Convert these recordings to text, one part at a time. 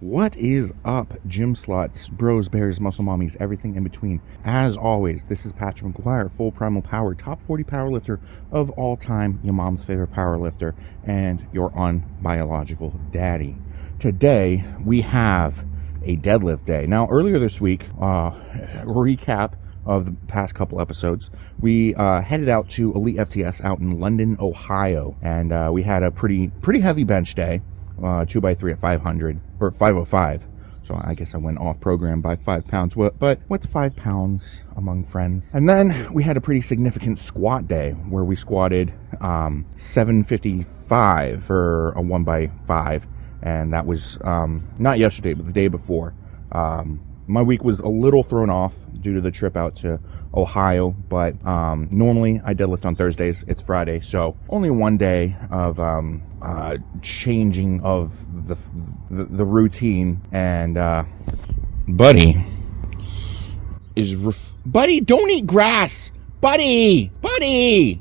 What is up, gym sluts, bros, bears, muscle mommies, everything in between? As always, this is Patrick Maguire, full primal power, top 40 powerlifter of all time, your mom's favorite powerlifter, and your unbiological daddy. Today, we have a deadlift day. Now, earlier this week, recap of the past couple episodes, we headed out to Elite FTS out in London, Ohio, and we had a pretty heavy bench day. 2x3 at 500 or 505, so I guess I went off program by 5 pounds. But what's 5 pounds among friends? And then we had a pretty significant squat day where we squatted 755 for a 1x5, and that was not yesterday but the day before. My week was a little thrown off due to the trip out to Ohio, but normally I deadlift on Thursdays. It's Friday, so only one day of changing of the routine. And Buddy is Buddy, don't eat grass. Buddy, don't eat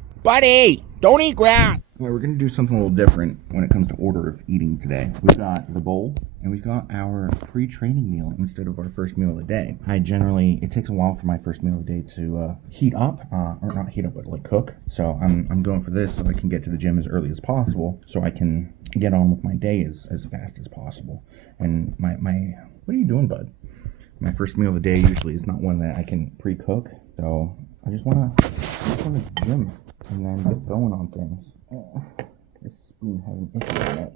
grass. Well, we're gonna do something a little different when it comes to order of eating today. We've got the bowl and we've got our pre-training meal instead of our first meal of the day. It takes a while for my first meal of the day to heat up, or not heat up, but like cook. So I'm going for this so I can get to the gym as early as possible so I can get on with my day as fast as possible. And my what are you doing, bud? My first meal of the day usually is not one that I can pre-cook, so I just wanna gym and then get going on things. This spoon has an issue on it.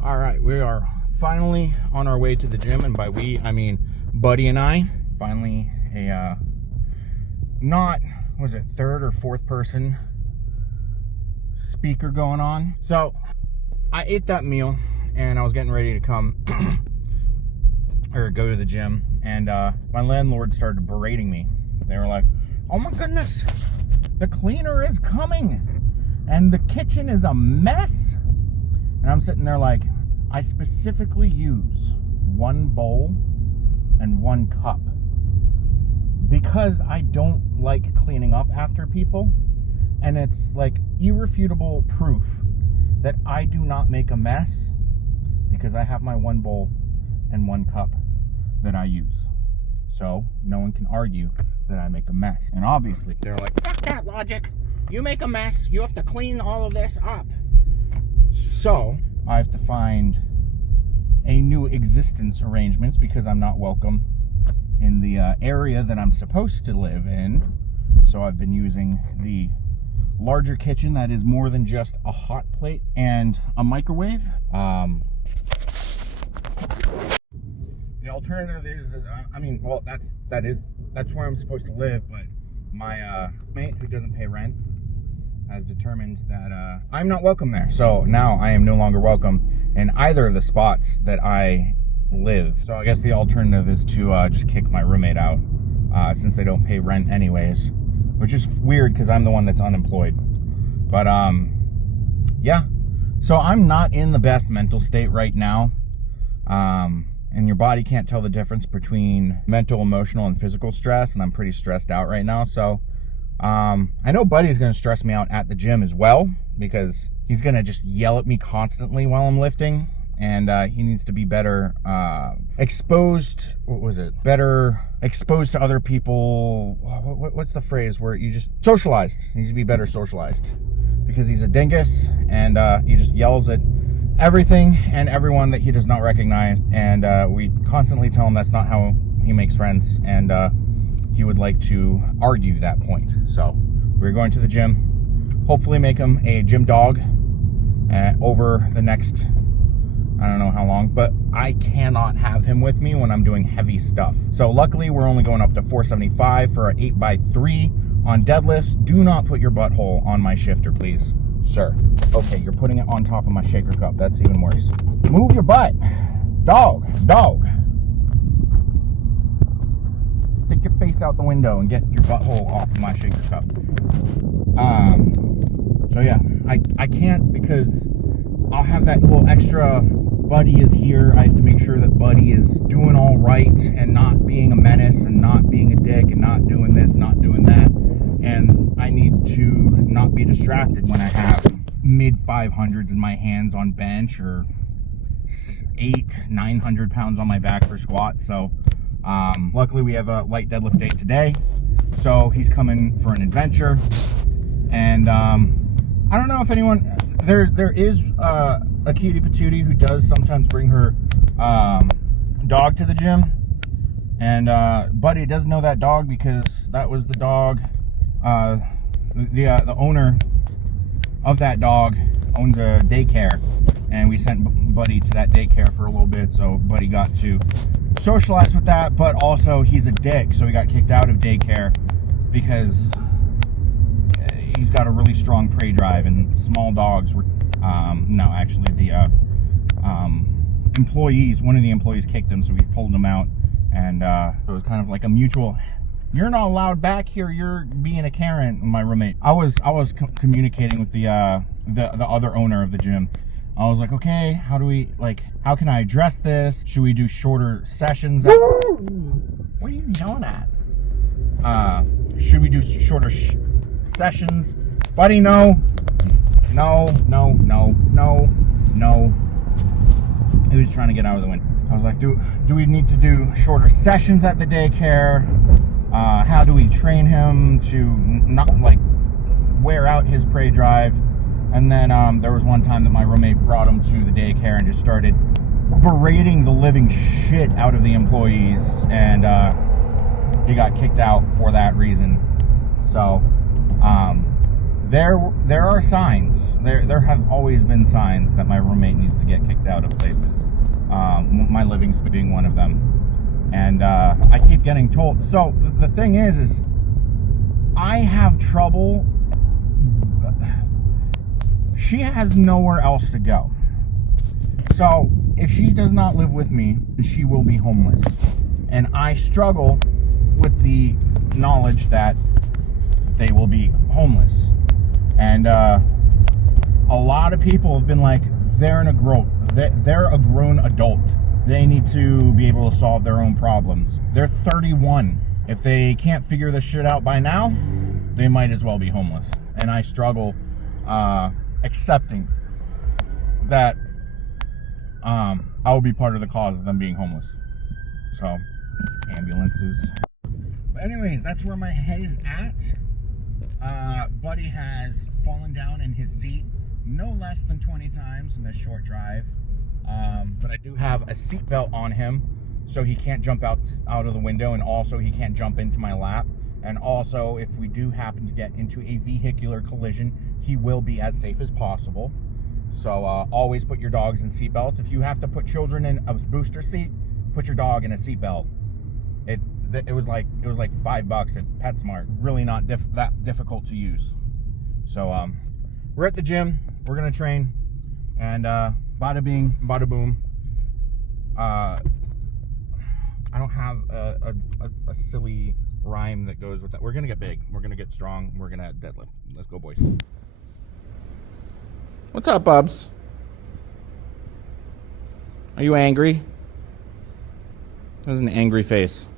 All right, we are finally on our way to the gym, and by we, I mean Buddy and I. Finally third or fourth person speaker going on. So I ate that meal and I was getting ready to come or go to the gym, and my landlord started berating me. They were like, oh my goodness, the cleaner is coming and the kitchen is a mess. And I'm sitting there like, I specifically use one bowl and one cup because I don't like cleaning up after people, and it's like irrefutable proof that I do not make a mess because I have my one bowl and one cup that I use. So no one can argue that I make a mess. And obviously they're like, fuck that logic, you make a mess, you have to clean all of this up. So I have to find a new existence arrangements because I'm not welcome in the area that I'm supposed to live in. So I've been using the larger kitchen that is more than just a hot plate and a microwave. The alternative is, that's where I'm supposed to live, but my mate who doesn't pay rent has determined that I'm not welcome there. So now I am no longer welcome in either of the spots that I live. So I guess the alternative is to just kick my roommate out since they don't pay rent anyways, which is weird because I'm the one that's unemployed. But yeah, so I'm not in the best mental state right now, and your body can't tell the difference between mental, emotional, and physical stress, and I'm pretty stressed out right now. So I know Buddy's going to stress me out at the gym as well because he's going to just yell at me constantly while I'm lifting, and he needs to be better exposed. Better exposed to other people. What's the phrase where you just socialized? He needs to be better socialized because he's a dingus, and he just yells at everything and everyone that he does not recognize, and we constantly tell him that's not how he makes friends, and he would like to argue that point. So we're going to the gym, hopefully make him a gym dog over the next, I don't know how long, but I cannot have him with me when I'm doing heavy stuff. So luckily we're only going up to 475 for an 8x3 on deadlifts. Do not put your butthole on my shifter, please, sir. Okay, you're putting it on top of my shaker cup. That's even worse. Move your butt. Dog. Stick your face out the window and get your butthole off of my shaker cup. So yeah, I can't, because I'll have that little extra Buddy is here. I have to make sure that Buddy is doing all right and not being a menace and not being a dick and not doing this, not doing that. And I need to not be distracted when I have mid 500s in my hands on bench, or 900 pounds on my back for squats. So luckily we have a light deadlift day today, so he's coming for an adventure. And I don't know if anyone, there is a cutie patootie who does sometimes bring her dog to the gym, and Buddy doesn't know that dog, because that was the dog, the owner of that dog owns a daycare, and we sent Buddy to that daycare for a little bit, so Buddy got to socialize with that. But also he's a dick, so he got kicked out of daycare because he's got a really strong prey drive, and small dogs were no, actually the employees, one of the employees kicked him, so we pulled him out. And it was kind of like a mutual, you're not allowed back here, you're being a Karen. My roommate, I was communicating with the other owner of the gym. I was like, okay, how can I address this? Should we do shorter sessions? What are you yelling at? Should we do shorter sessions? Buddy, no. He was trying to get out of the wind. I was like, do we need to do shorter sessions at the daycare? How do we train him to not wear out his prey drive? And then there was one time that my roommate brought him to the daycare and just started berating the living shit out of the employees, and he got kicked out for that reason. So there are signs. There have always been signs that my roommate needs to get kicked out of places. My living space being one of them. And I keep getting told. So the thing is I have trouble. She has nowhere else to go. So if she does not live with me, she will be homeless. And I struggle with the knowledge that they will be homeless. And a lot of people have been like, they're a grown adult. They need to be able to solve their own problems. They're 31. If they can't figure this shit out by now, they might as well be homeless. And I struggle accepting that I will be part of the cause of them being homeless. So, ambulances. But anyways, that's where my head is at. Buddy has fallen down in his seat no less than 20 times in this short drive. But I do have a seatbelt on him, so he can't jump out of the window, and also he can't jump into my lap. And also, if we do happen to get into a vehicular collision, he will be as safe as possible. So always put your dogs in seatbelts. If you have to put children in a booster seat, put your dog in a seatbelt. It was like $5 at PetSmart. Really not that difficult to use. So we're at the gym. We're gonna train, and bada bing, bada boom. I don't have a silly rhyme that goes with that. We're gonna get big. We're gonna get strong. We're gonna deadlift. Let's go, boys. What's up, Bubs? Are you angry? That's an angry face.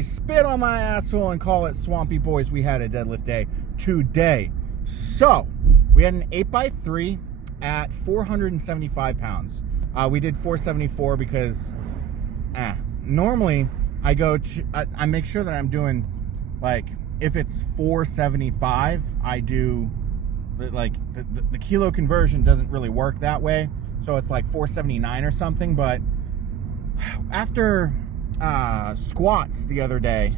Spit on my asshole and call it Swampy Boys. We had a deadlift day today. So we had an 8x3 at 475 pounds. We did 474 because normally I make sure that I'm doing, like, if it's 475, I do like the kilo conversion doesn't really work that way, so it's like 479 or something. But after squats the other day,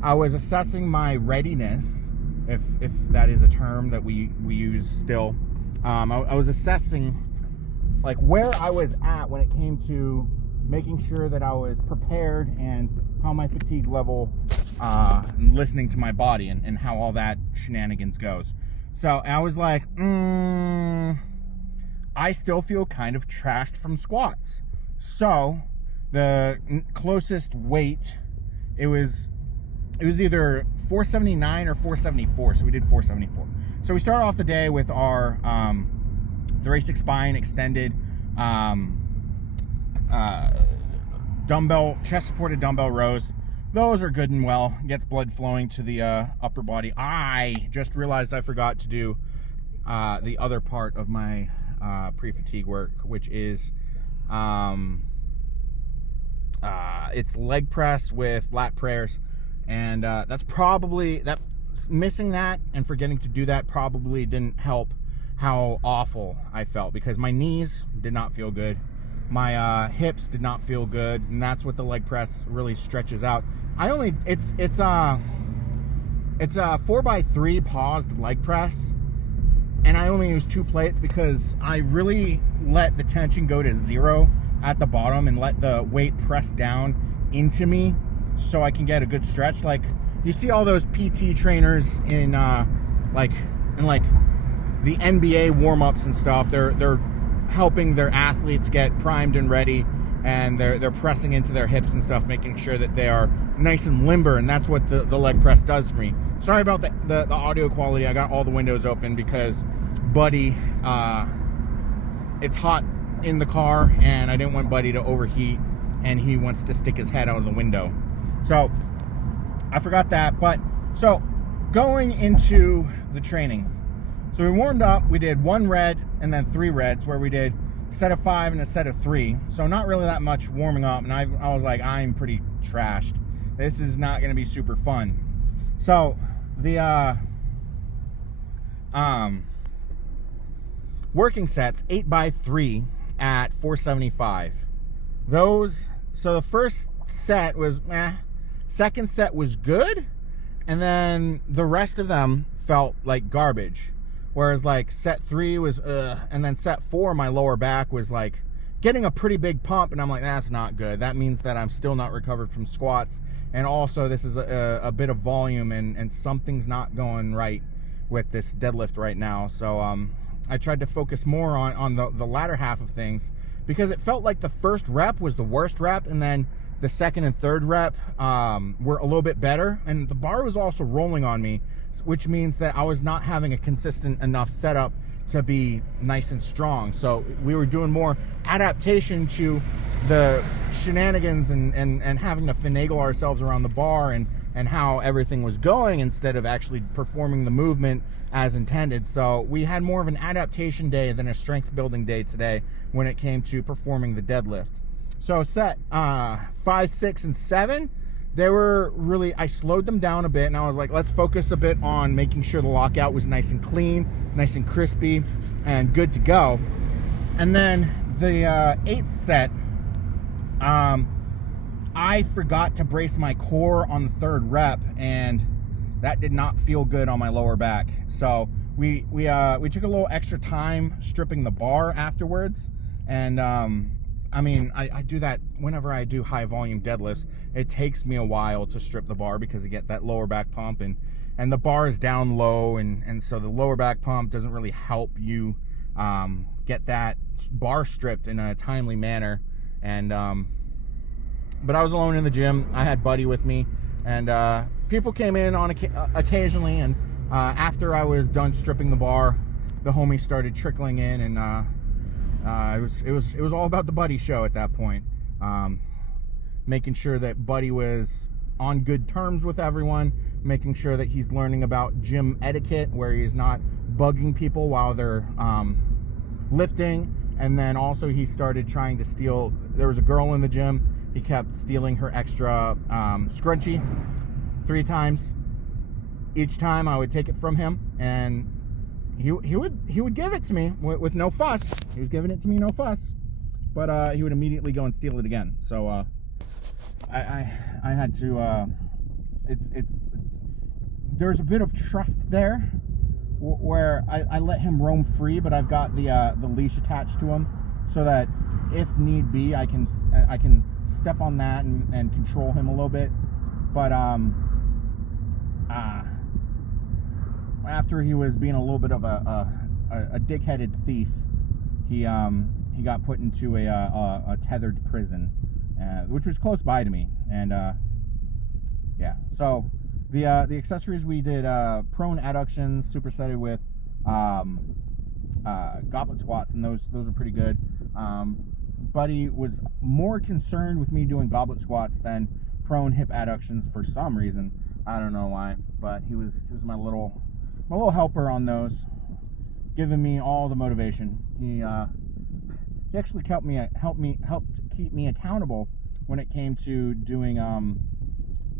I was assessing my readiness, if that is a term that we use still. I was assessing like where I was at when it came to making sure that I was prepared, and how my fatigue level, and listening to my body, and how all that shenanigans goes. So I was like, I still feel kind of trashed from squats. So the closest weight, it was it was either 479 or 474, so we did 474. So we started off the day with our thoracic spine extended dumbbell, chest supported dumbbell rows. Those are good and well, gets blood flowing to the upper body. I just realized I forgot to do the other part of my pre-fatigue work, which is it's leg press with lat prayers, and that's probably, missing that and forgetting to do that probably didn't help how awful I felt, because my knees did not feel good, my hips did not feel good, and that's what the leg press really stretches out. It's a 4x3 paused leg press, and I only use 2 plates because I really let the tension go to 0 at the bottom and let the weight press down into me so I can get a good stretch. Like you see all those PT trainers in like the NBA warm-ups and stuff, they're helping their athletes get primed and ready, and they're pressing into their hips and stuff, making sure that they are nice and limber, and that's what the leg press does for me. Sorry about the audio quality. I got all the windows open because Buddy, it's hot in the car, and I didn't want Buddy to overheat, and he wants to stick his head out of the window. So I forgot that. But so going into the training, so we warmed up, we did 1 red and then 3 reds, where we did a set of 5 and a set of 3. So not really that much warming up, and I was like, I'm pretty trashed. This is not going to be super fun. So the working sets, 8x3 at 475. Those, so the first set was second set was good, and then the rest of them felt like garbage. Whereas like set 3 was and then set 4, my lower back was like getting a pretty big pump, and I'm like, that's not good. That means that I'm still not recovered from squats, and also this is a bit of volume, and something's not going right with this deadlift right now. So I tried to focus more on the latter half of things, because it felt like the first rep was the worst rep, and then the second and third rep were a little bit better, and the bar was also rolling on me, which means that I was not having a consistent enough setup to be nice and strong. So we were doing more adaptation to the shenanigans and having to finagle ourselves around the bar and how everything was going, instead of actually performing the movement as intended. So we had more of an adaptation day than a strength building day today when it came to performing the deadlift. So set 5, 6, and 7, they were really, I slowed them down a bit, and I was like, let's focus a bit on making sure the lockout was nice and clean, nice and crispy, and good to go. And then the 8th set, I forgot to brace my core on the 3rd rep, and that did not feel good on my lower back. So we took a little extra time stripping the bar afterwards, and I mean, I do that whenever I do high volume deadlifts. It takes me a while to strip the bar because you get that lower back pump, and the bar is down low, and so the lower back pump doesn't really help you get that bar stripped in a timely manner. And but I was alone in the gym. I had Buddy with me, and people came in on occasionally, and after I was done stripping the bar, the homies started trickling in, and it was all about the Buddy show at that point. Making sure that Buddy was on good terms with everyone, making sure that he's learning about gym etiquette, where he's not bugging people while they're lifting. And then also he started trying to steal, there was a girl in the gym, he kept stealing her extra scrunchie 3 times. Each time I would take it from him, and he would give it to me with no fuss. He was giving it to me no fuss, but he would immediately go and steal it again. So I had to there's a bit of trust there where I let him roam free, but I've got the leash attached to him, so that if need be, I can step on that and control him a little bit. But after he was being a little bit of a dick-headed thief, he got put into a tethered prison, which was close by to me. And yeah, so The accessories, we did prone adductions, supersetted with goblet squats, and those are pretty good. Buddy was more concerned with me doing goblet squats than prone hip adductions for some reason. I don't know why, but he was my little helper on those, giving me all the motivation. He actually helped keep me accountable when it came to doing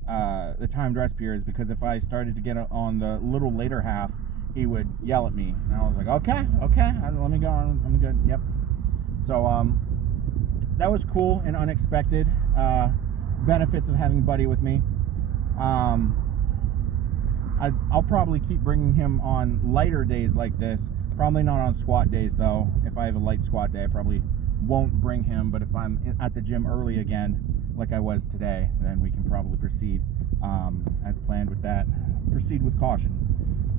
the timed rest periods, because if I started to get on the little later half, he would yell at me, and I was like, okay, let me go on, I'm good. Yep. So that was cool and unexpected benefits of having Buddy with me. I'll probably keep bringing him on lighter days like this. Probably not on squat days, though. If I have a light squat day, I probably won't bring him. But if I'm at the gym early again, like I was today, then we can probably proceed as planned with that. Proceed with caution.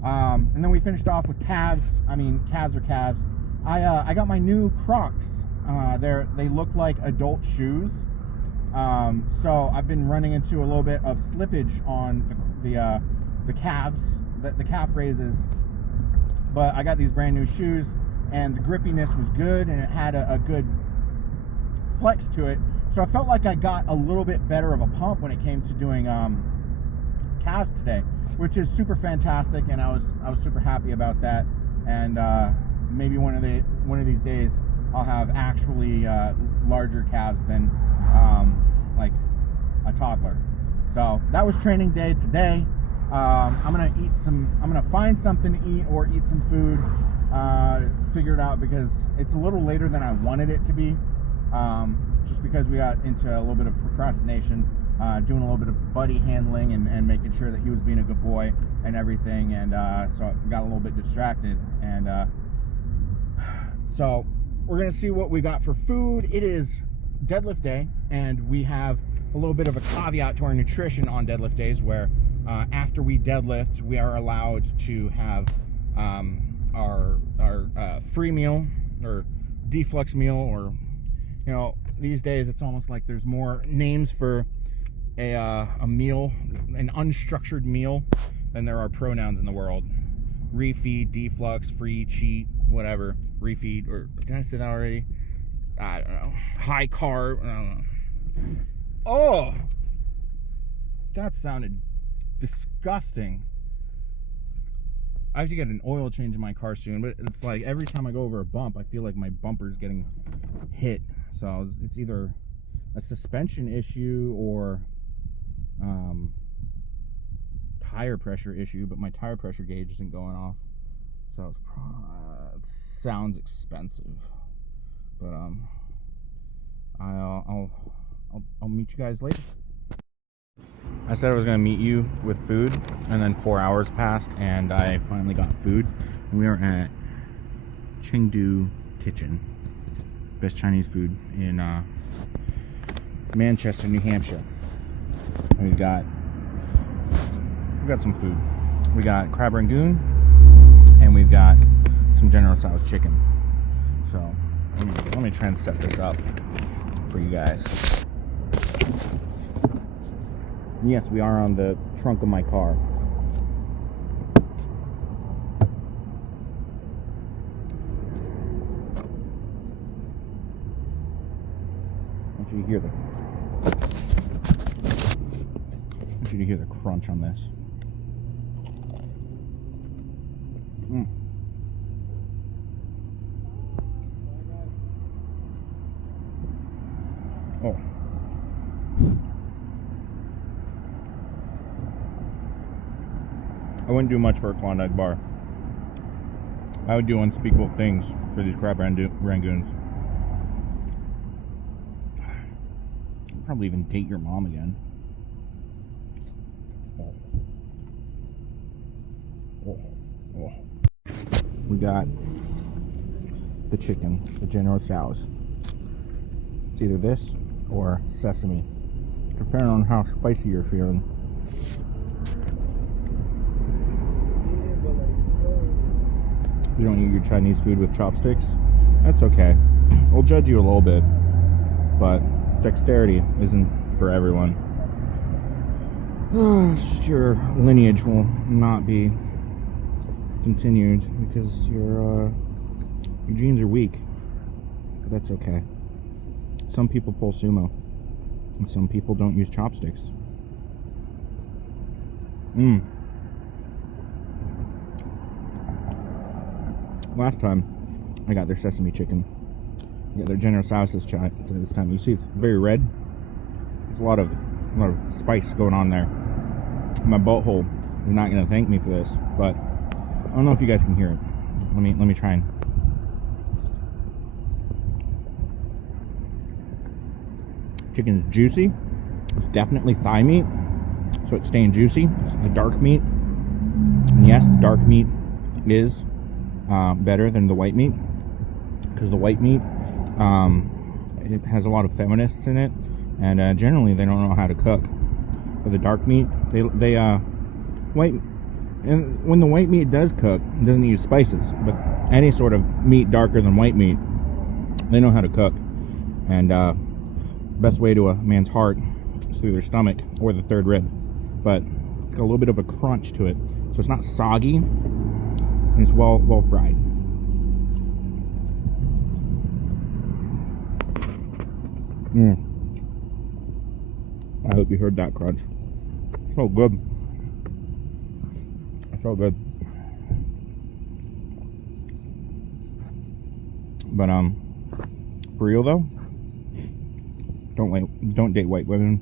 And then we finished off with calves. I mean, calves are calves. I got my new Crocs. They look like adult shoes. So I've been running into a little bit of slippage on the calves, the calf raises. But I got these brand new shoes, and the grippiness was good, and it had a good flex to it. So I felt like I got a little bit better of a pump when it came to doing calves today, which is super fantastic, and I was super happy about that. And maybe one of these days I'll have actually larger calves than like a toddler. So that was training day today. I'm gonna find something to eat or eat some food, figure it out, because it's a little later than I wanted it to be, just because we got into a little bit of procrastination, doing a little bit of Buddy handling and making sure that he was being a good boy and everything, and so I got a little bit distracted, and so we're gonna see what we got for food. It is deadlift day, and we have a little bit of a caveat to our nutrition on deadlift days, where after we deadlift, we are allowed to have our free meal or deflux meal, or these days it's almost like there's more names for a meal, an unstructured meal, than there are pronouns in the world. Refeed, deflux, free, cheat, whatever. Refeed, or did I say that already? I don't know. High carb. I don't know. Oh, that sounded disgusting. I have to get an oil change in my car soon, but it's like every time I go over a bump, I feel like my bumper's getting hit. So it's either a suspension issue or tire pressure issue, but my tire pressure gauge isn't going off, so it sounds expensive. But I'll meet you guys later. I said I was going to meet you with food, and then 4 hours passed, and I finally got food. We are at Chengdu Kitchen, best Chinese food in Manchester, New Hampshire. We've got some food. We got crab rangoon, and we've got some General Tso's chicken. So let me try and set this up for you guys. Yes, we are on the trunk of my car. I want you to hear the crunch on this. Oh. I wouldn't do much for a Klondike bar. I would do unspeakable things for these crab rangoons. I'd probably even date your mom again. Oh. We got the chicken, the General Tso's. It's either this or sesame, depending on how spicy you're feeling. You don't eat your Chinese food with chopsticks? That's okay. We'll judge you a little bit, but dexterity isn't for everyone. your lineage will not be continued because your genes are weak. But that's okay. Some people pull sumo, and some people don't use chopsticks. Last time I got their sesame chicken. I got their General Tso's chat. So this time you see it's very red. There's a lot of spice going on there. My boat hole is not going to thank me for this, but I don't know if you guys can hear it. Let me try and. Chicken's juicy. It's definitely thigh meat, so it's staying juicy. It's the dark meat, and yes, the dark meat is better than the white meat, because the white meat it has a lot of feminists in it, and generally they don't know how to cook. But the dark meat, and when the white meat does cook, it doesn't use spices. But any sort of meat darker than white meat, they know how to cook. And best way to a man's heart is through their stomach or the third rib. But it's got a little bit of a crunch to it, so it's not soggy, and it's well fried. I hope you heard that crunch. So good. So good. But for real though, don't date white women.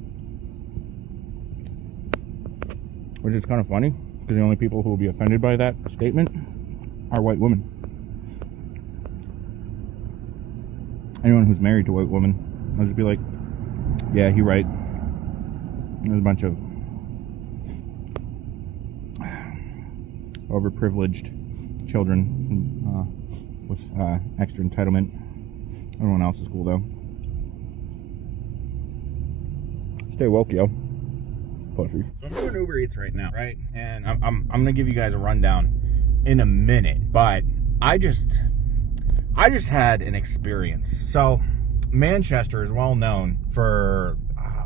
Which is kind of funny, because the only people who will be offended by that statement are white women. Anyone who's married to a white woman, I'll just be like, yeah, you're right. There's a bunch of overprivileged children with extra entitlement. Everyone else is cool though. Stay woke, yo. Pussies. So I'm doing Uber Eats right now, right? And I'm gonna give you guys a rundown in a minute, but I just had an experience. So Manchester is well known for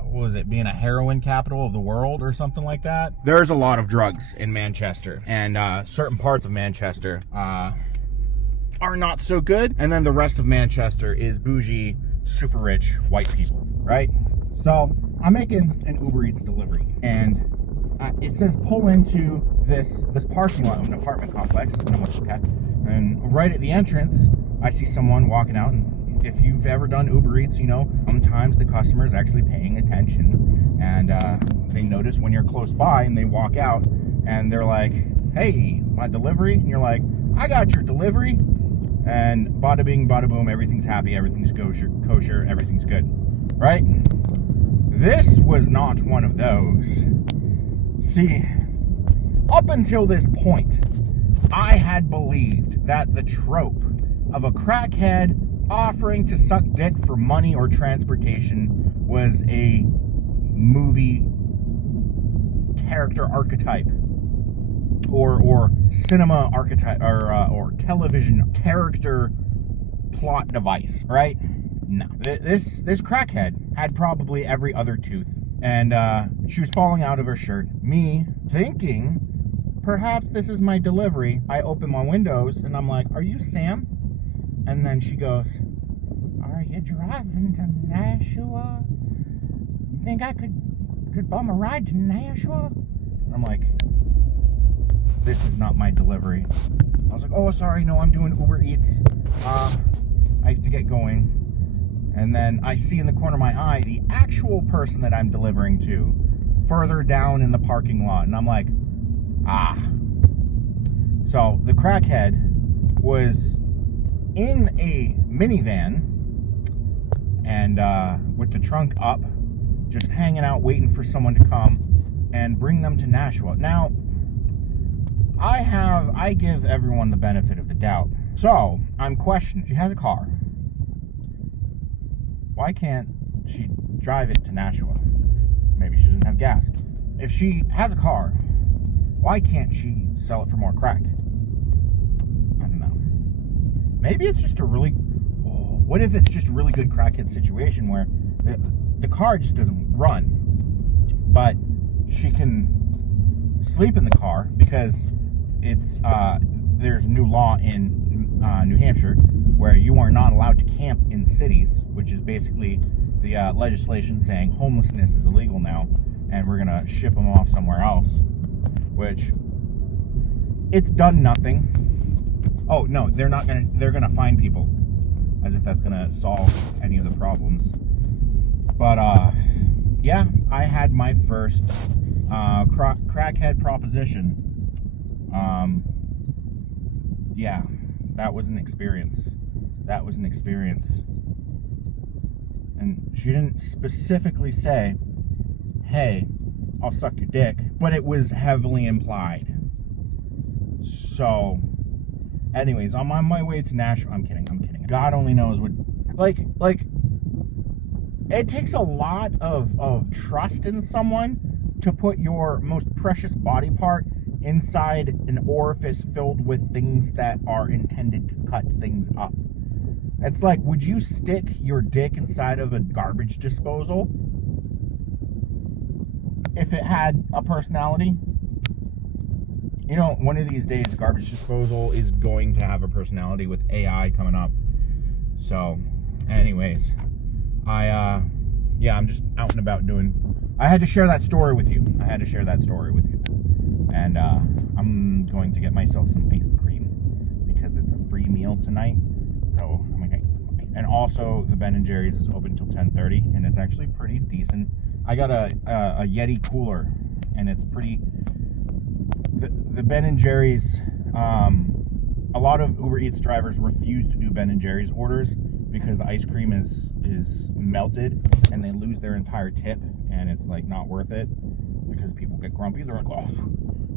what was it, being a heroin capital of the world or something like that. There's a lot of drugs in Manchester, and certain parts of Manchester are not so good, and then the rest of Manchester is bougie, super rich white people, right? So I'm making an Uber Eats delivery, and it says pull into this parking lot of an apartment complex, and I'm like, okay. And right at the entrance, I see someone walking out, and if you've ever done Uber Eats, you know, sometimes the customer is actually paying attention, and they notice when you're close by, and they walk out, and they're like, hey, my delivery? And you're like, I got your delivery, and bada bing, bada boom, everything's happy, everything's kosher, everything's good, right? This was not one of those. See, up until this point, I had believed that the trope of a crackhead offering to suck dick for money or transportation was a movie character archetype or cinema archetype or television character plot device, right? No, this crackhead had probably every other tooth, and she was falling out of her shirt. Me thinking perhaps this is my delivery, I open my windows and I'm like, are you Sam? And then she goes, are you driving to Nashua? You think I could bum a ride to Nashua? And I'm like, this is not my delivery. I was like, oh, sorry, no, I'm doing Uber Eats. I have to get going. And then I see in the corner of my eye the actual person that I'm delivering to further down in the parking lot. And I'm like, ah. So the crackhead was in a minivan and with the trunk up, just hanging out waiting for someone to come and bring them to Nashua. Now, I give everyone the benefit of the doubt. So I'm questioning. She has a car. Why can't she drive it to Nashua? Maybe she doesn't have gas. If she has a car, why can't she sell it for more crack? I don't know. Maybe it's just what if it's just a really good crackhead situation where the car just doesn't run, but she can sleep in the car because it's there's a new law in New Hampshire where you are not allowed to camp in cities, which is basically the legislation saying homelessness is illegal now, and we're gonna ship them off somewhere else, which it's done nothing. Oh no, they're gonna fine people, as if that's gonna solve any of the problems. But yeah, I had my first crackhead proposition. Yeah, that was an experience. And she didn't specifically say, hey, I'll suck your dick, but it was heavily implied. So, anyways, I'm on my way to Nashville. I'm kidding. God only knows what, like, it takes a lot of trust in someone to put your most precious body part inside an orifice filled with things that are intended to cut things up. It's like, would you stick your dick inside of a garbage disposal if it had a personality? You know, one of these days, garbage disposal is going to have a personality with AI coming up. So, anyways, yeah, I'm just out and about I had to share that story with you. And I'm going to get myself some ice cream because it's a free meal tonight. So I'm gonna get some ice. And also, the Ben & Jerry's is open till 10:30, and it's actually pretty decent. I got a Yeti cooler, and it's pretty. The Ben & Jerry's, a lot of Uber Eats drivers refuse to do Ben & Jerry's orders because the ice cream is melted and they lose their entire tip, and it's like not worth it because people get grumpy. They're like, oh,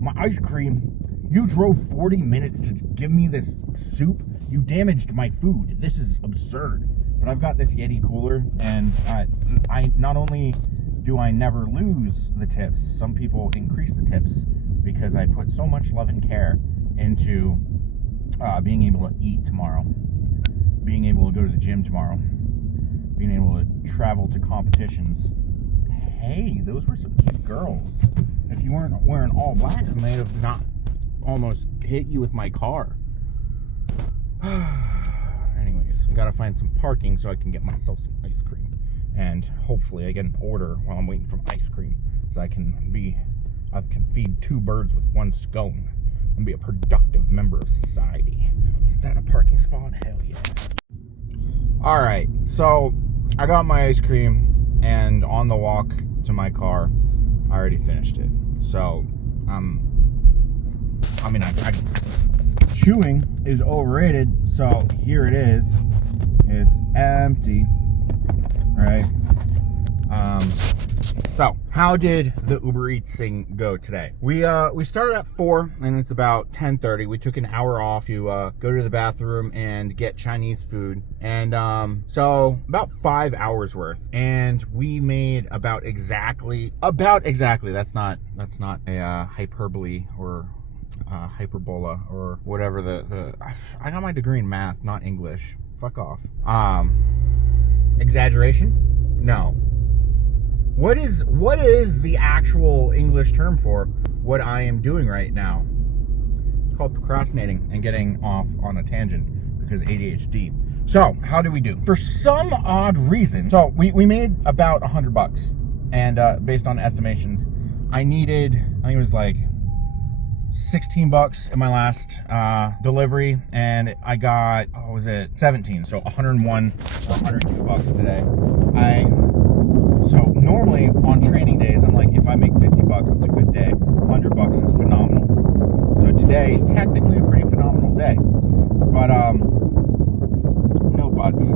my ice cream, you drove 40 minutes to give me this soup, you damaged my food, this is absurd. But I've got this Yeti cooler, and I not only do I never lose the tips, some people increase the tips because I put so much love and care into being able to eat tomorrow, being able to go to the gym tomorrow, being able to travel to competitions. Hey, those were some cute girls. If you weren't wearing all black, I may have not almost hit you with my car. Anyways, I gotta find some parking so I can get myself some ice cream, and hopefully I get an order while I'm waiting for ice cream, so I can feed two birds with one scone and be a productive member of society. Is that a parking spot? Hell yeah. All right, so I got my ice cream, and on the walk to my car, I already finished it. So, chewing is overrated, so here it is. It's empty, right? So how did the Uber Eats thing go today? We started at 4 and it's about 10:30. We took an hour off to go to the bathroom and get Chinese food, and so about 5 hours worth, and we made about exactly. That's not a hyperbole or hyperbola or whatever the. I got my degree in math, not English. Fuck off. Exaggeration? No. What is the actual English term for what I am doing right now? It's called procrastinating and getting off on a tangent because ADHD. So, how did we do? For some odd reason, so we made about $100, and based on estimations, I think it was like $16 in my last delivery, and I got, 17, so 101 or 102 bucks today. So normally on training days, I'm like, if I make 50 bucks, it's a good day. 100 bucks is phenomenal. So today is technically a pretty phenomenal day, but no buts.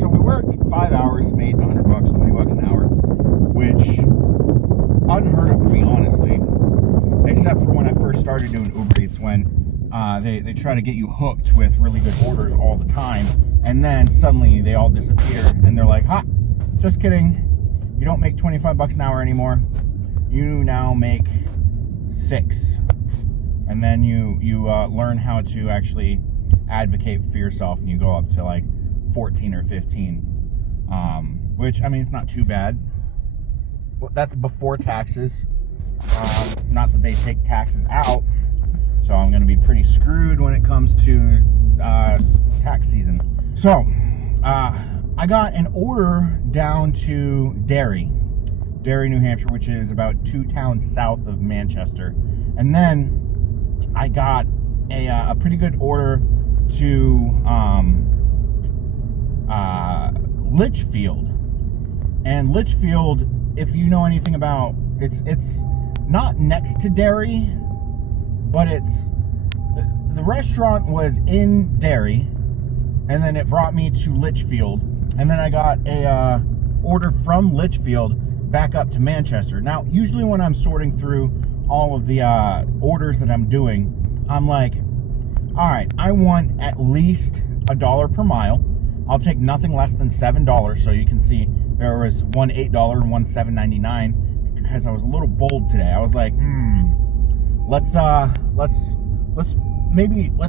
So we worked 5 hours, made 100 bucks, 20 bucks an hour, which unheard of for me, honestly, except for when I first started doing Uber Eats, when they try to get you hooked with really good orders all the time, and then suddenly they all disappear, and they're like, ha, just kidding. You don't make 25 bucks an hour anymore. You now make 6. And then you learn how to actually advocate for yourself, and you go up to like 14 or 15. Which, I mean, it's not too bad. That's before taxes. Not that they take taxes out, so I'm going to be pretty screwed when it comes to tax season. So I got an order down to Derry, New Hampshire, which is about 2 towns south of Manchester. And then I got a pretty good order to Litchfield. And Litchfield, if you know anything about, it's not next to Derry, but it's the restaurant was in Derry, and then it brought me to Litchfield, and then I got a order from Litchfield back up to Manchester. Now, usually when I'm sorting through all of the orders that I'm doing, I'm like, all right, I want at least $1 per mile. I'll take nothing less than $7. So you can see there was one $8 and one $7.99, because I was a little bold today. I was like, let's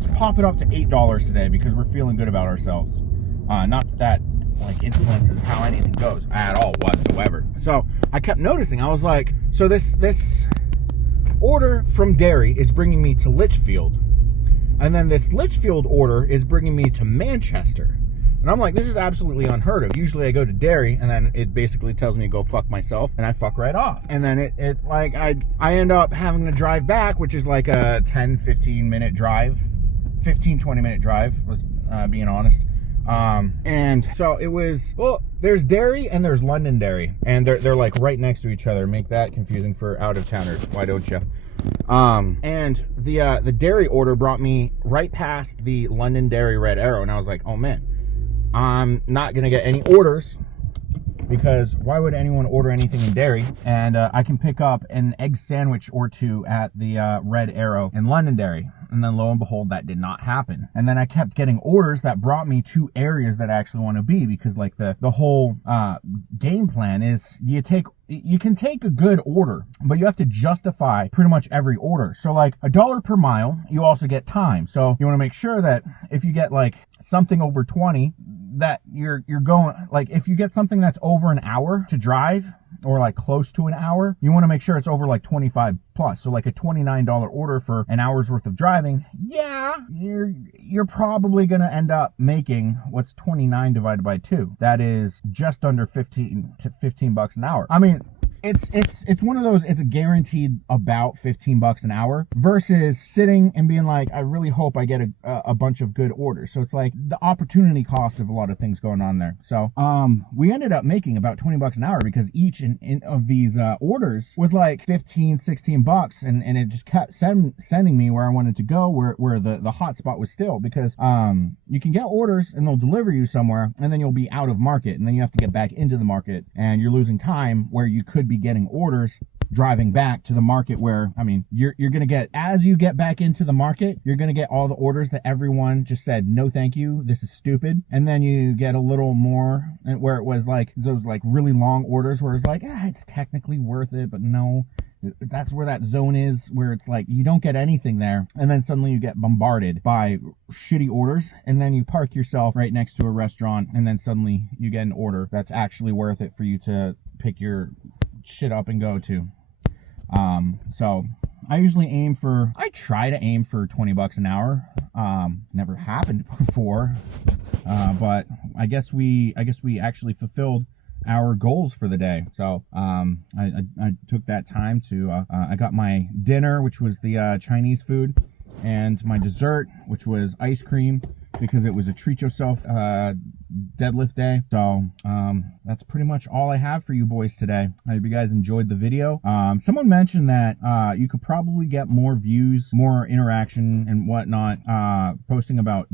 pop it up to $8 today, because we're feeling good about ourselves. Not that like influences how anything goes at all whatsoever. So I kept noticing, I was like, so this order from Derry is bringing me to Litchfield, and then this Litchfield order is bringing me to Manchester. And I'm like, this is absolutely unheard of. Usually I go to Derry, and then it basically tells me to go fuck myself, and I fuck right off. And then it like, I end up having to drive back, which is like a 10-15 minute drive, 15-20 minute drive, was being honest. And so it was, well, there's Derry and there's Londonderry, and they're like right next to each other. Make that confusing for out of towners, why don't you? And the Derry order brought me right past the Londonderry Red Arrow, and I was like, oh man, I'm not gonna get any orders, because why would anyone order anything in Derry? And I can pick up an egg sandwich or two at the Red Arrow in Londonderry. And then lo and behold, that did not happen. And then I kept getting orders that brought me to areas that I actually want to be, because like the whole game plan is you can take a good order, but you have to justify pretty much every order. So like $1 per mile, you also get time. So you want to make sure that if you get like something over 20, that you're going, like if you get something that's over an hour to drive, or like close to an hour, you want to make sure it's over like 25 plus. So like a $29 order for an hour's worth of driving, yeah, you're probably going to end up making, what's 29 divided by 2? That is just under 15 bucks an hour. I mean, it's one of those, it's a guaranteed about 15 bucks an hour, versus sitting and being like, I really hope I get a bunch of good orders. So it's like the opportunity cost of a lot of things going on there. So we ended up making about 20 bucks an hour, because each of these orders was like 15, 16 bucks, and it just kept sending me where I wanted to go, where the hot spot was still, because you can get orders and they'll deliver you somewhere, and then you'll be out of market, and then you have to get back into the market, and you're losing time where you could be getting orders driving back to the market, where, I mean, you're going to get, as you get back into the market, you're going to get all the orders that everyone just said, no thank you, this is stupid. And then you get a little more, where it was like those like really long orders where it's like, it's technically worth it, but no. That's where that zone is, where it's like you don't get anything there, and then suddenly you get bombarded by shitty orders, and then you park yourself right next to a restaurant, and then suddenly you get an order that's actually worth it for you to pick your shit up and go to. So I usually try to aim for 20 bucks an hour. Never happened before, but I guess we actually fulfilled our goals for the day. So I took that time to I got my dinner, which was the Chinese food, and my dessert, which was ice cream, because it was a treat yourself deadlift day. So that's pretty much all I have for you boys today. I hope you guys enjoyed the video. Someone mentioned that you could probably get more views, more interaction and whatnot posting about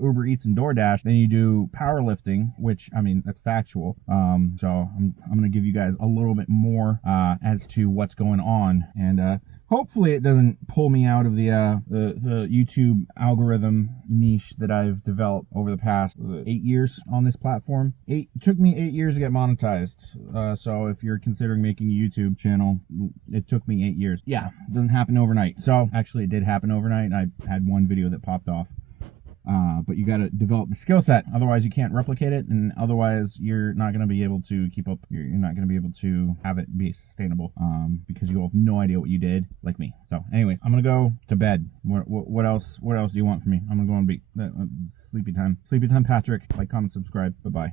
Uber Eats and DoorDash than you do powerlifting, which, I mean, that's factual. So I'm gonna give you guys a little bit more as to what's going on, and hopefully it doesn't pull me out of the YouTube algorithm niche that I've developed over the past 8 years on this platform. It took me 8 years to get monetized. So if you're considering making a YouTube channel, it took me 8 years. Yeah, it doesn't happen overnight. So actually it did happen overnight. I had one video that popped off. But you got to develop the skill set. Otherwise, you can't replicate it, and otherwise, you're not going to be able to keep up. You're not going to be able to have it be sustainable because you have no idea what you did, like me. So, anyways, I'm gonna go to bed. What else? What else do you want from me? I'm gonna go on sleepy time. Sleepy time, Patrick. Like, comment, subscribe. Bye bye.